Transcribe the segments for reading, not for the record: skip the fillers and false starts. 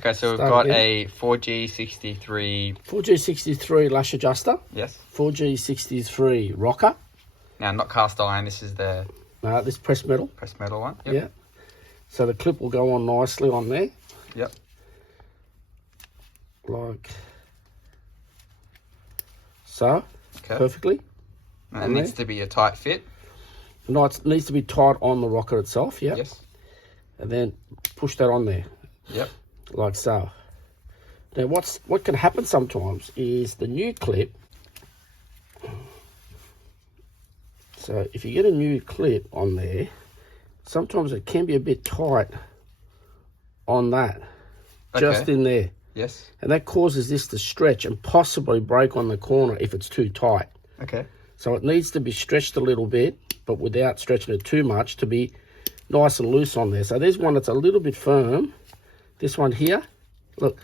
Okay, so we've got a 4G63 lash adjuster. Yes. 4G63 rocker. Now, not cast iron. This is the this pressed metal. Pressed metal one. Yep. Yeah. So the clip will go on nicely on there. Yep. Like so. Okay. Perfectly. And it needs to be a tight fit. No, it needs to be tight on the rocker itself. Yeah. Yes. And then push that on there. Yep. Like so. Now what can happen sometimes is the new clip. So if you get a new clip on there, sometimes it can be a bit tight on that, just in there. Yes. And that causes this to stretch and possibly break on the corner if it's too tight. Okay. So it needs to be stretched a little bit, but without stretching it too much to be nice and loose on there. So there's one that's a little bit firm. This one here, look,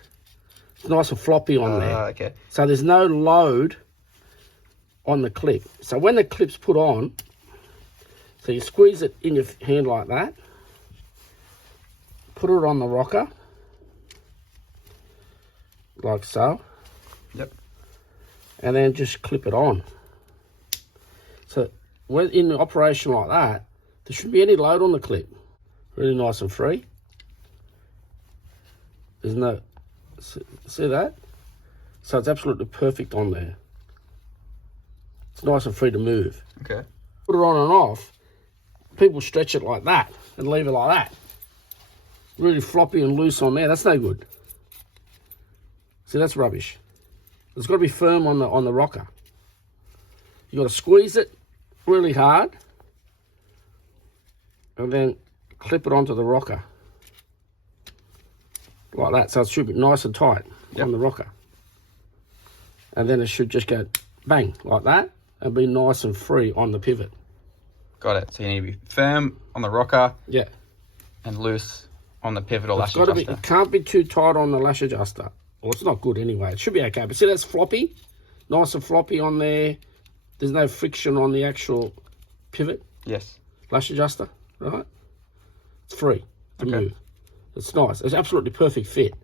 it's nice and floppy on there. Okay. So there's no load on the clip. So when the clip's put on, so you squeeze it in your hand like that, put it on the rocker, like so. Yep. And then just clip it on. So when in an operation like that, there shouldn't be any load on the clip. Really nice and free. There's no, see that? So it's absolutely perfect on there. It's nice and free to move. Okay. Put it on and off. People stretch it like that and leave it like that. Really floppy and loose on there. That's no good. See, that's rubbish. It's got to be firm on the rocker. You got to squeeze it really hard, and then clip it onto the rocker like that. So it should be nice and tight on the rocker, and then it should just go bang like that and be nice and free on the pivot. Got it. So you need to be firm on the rocker. Yeah. And loose on the pivot or lash adjuster. It can't be too tight on the lash adjuster. Well, it's not good anyway. It should be okay. But see, that's floppy. Nice and floppy on there. There's no friction on the actual pivot. Yes. Lash adjuster, right? It's free to move. It's nice. It's absolutely perfect fit.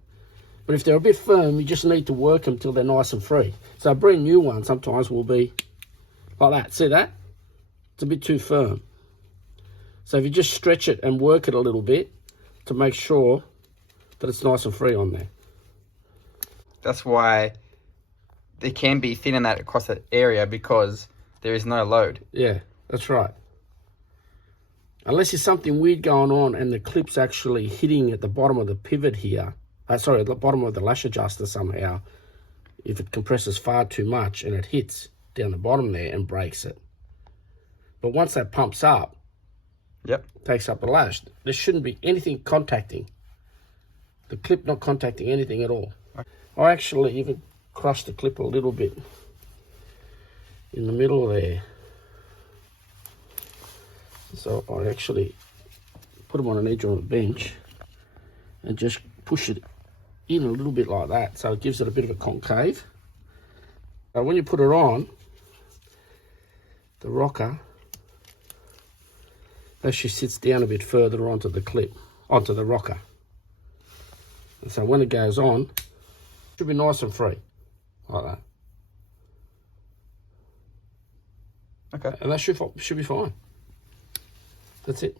But if they're a bit firm, you just need to work them till they're nice and free. So a brand new one sometimes will be like that. See that? It's a bit too firm. So if you just stretch it and work it a little bit to make sure that it's nice and free on there. That's why they can be thin in that across that area, because there is no load. Yeah, that's right. Unless there's something weird going on and the clip's actually hitting at the bottom of the pivot here. Sorry, at the bottom of the lash adjuster somehow. If it compresses far too much and it hits down the bottom there and breaks it. But once that pumps up, takes up the lash, there shouldn't be anything contacting. The clip not contacting anything at all. I actually even crushed the clip a little bit in the middle there. So I actually put them on an edge on a bench and just push it in a little bit like that, so it gives it a bit of a concave. So when you put it on, the rocker actually sits down a bit further onto the clip, onto the rocker. And so when it goes on, it should be nice and free, like that. Okay. And that should be fine. That's it.